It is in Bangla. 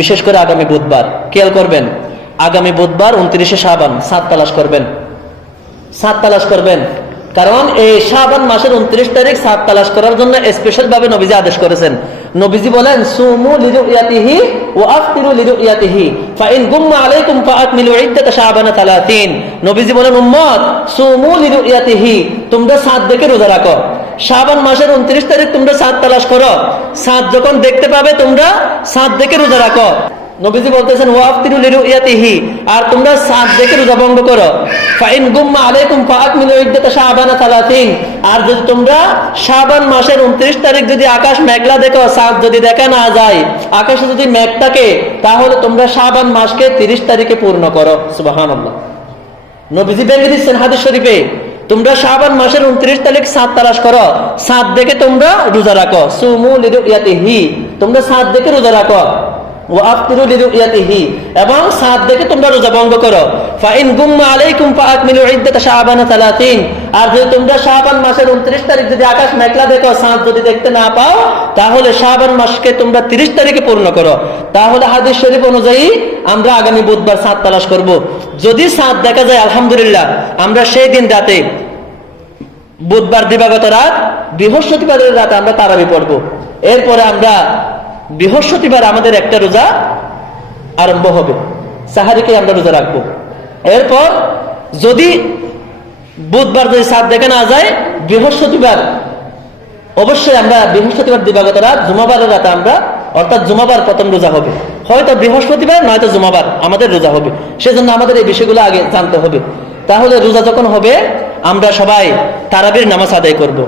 বিশেষ করে আগামী বুধবার খেয়াল করবেন, আগামী বুধবার 29শে শাবান সাত তালাশ করবেন, সাত তালাশ করবেন। কারণ এই শাবান মাসের 29 তারিখ সাত তালাশ করার জন্য স্পেশাল ভাবে নবীজি আদেশ করেছেন। নবীজি বলেন সুমু লিরুয়াতিহি ওয়া আফতিরু লিরুয়াতিহি ফাইন গুম্মা আলাইকুম ফাআকমিলু ইদ্দাতা শাবানা 30। নবীজি বলেন উম্মত সুমু লিরুয়াতিহি, তোমরা সাত দেখে রোজা রাখো। শাবান মাসের 29 তারিখ তোমরা সাত তালাশ করো, সাত যখন দেখতে পাবে তোমরা সাত দেখে রোজা রাখো। নবীজি বলতেছেন ওয়া আফতিরু লিরুয়াতিহি, আর তোমরা সাত দেখে রোজা ভঙ্গ করো। ফাইন গুম্মা আলাইকুম ফাআকমিলু ইদ্দাতা শাবানা 30। আর যদি তোমরা শাবান মাসের 29 তারিখ যদি আকাশ মেঘলা দেখো, সাত যদি দেখা না যায়, আকাশে যদি মেঘ থাকে, তাহলে তোমরা শাবান মাসকে 30 তারিখে পূর্ণ করো। সুবহানাল্লাহ। নবীজি ভেঙে দিচ্ছেন হাদিস শরীফে, তোমরা শাবান মাসের 29 তারিখ সাত তালাশ করো, সাত দেখে তোমরা রোজা রাখো। সুমু লিরুয়াতিহি, তোমরা সাত দেখে রোজা রাখো। ওয়া আফতিরু লিরুয়াতিহি, এবং সাত দেখে তোমরা রোজা ভঙ্গ করো। ফাইন গুম্মা আলাইকুম ফাআকমিলু ইদ্দাতা শাবানা 30। আর যদি তোমরা শাবান মাসের 29 তারিখ যদি আকাশ মেঘলা দেখো, সাত যদি দেখতে না পাও, তাহলে শাবান মাসকে তোমরা 30 তারিখে পূর্ণ করো। তাহলে হাদিস শরীফ অনুযায়ী আমরা আগামী বুধবার সাত তালাশ করব। যদি সাত দেখা যায় আলহামদুলিল্লাহ, আমরা সেই দিন রাতে, বুধবার দিবাগত রাত, বৃহস্পতিবারের রাতে আমরা তারাবি পড়বো। এরপরে আমরা বৃহস্পতিবার আমাদের একটা রোজা আরম্ভ হবে, সাহারিকে আমরা রোজা রাখবো। এরপর যদি বুধবার যদি সাত দেখে না যায়, বৃহস্পতিবার অবশ্যই আমরা বৃহস্পতিবার দিবাগত রাত, জুমাবারের রাতে আমরা, অর্থাৎ জুমাবার প্রথম রোজা হবে, হয়তো বৃহস্পতিবার নয়তো জুমাবার আমাদের রোজা হবে। সেজন্য আমাদের এই বিষয়গুলো আগে জানতে হবে। তাহলে রোজা যখন হবে আমরা সবাই তারাবির নামাজ আদায় করব।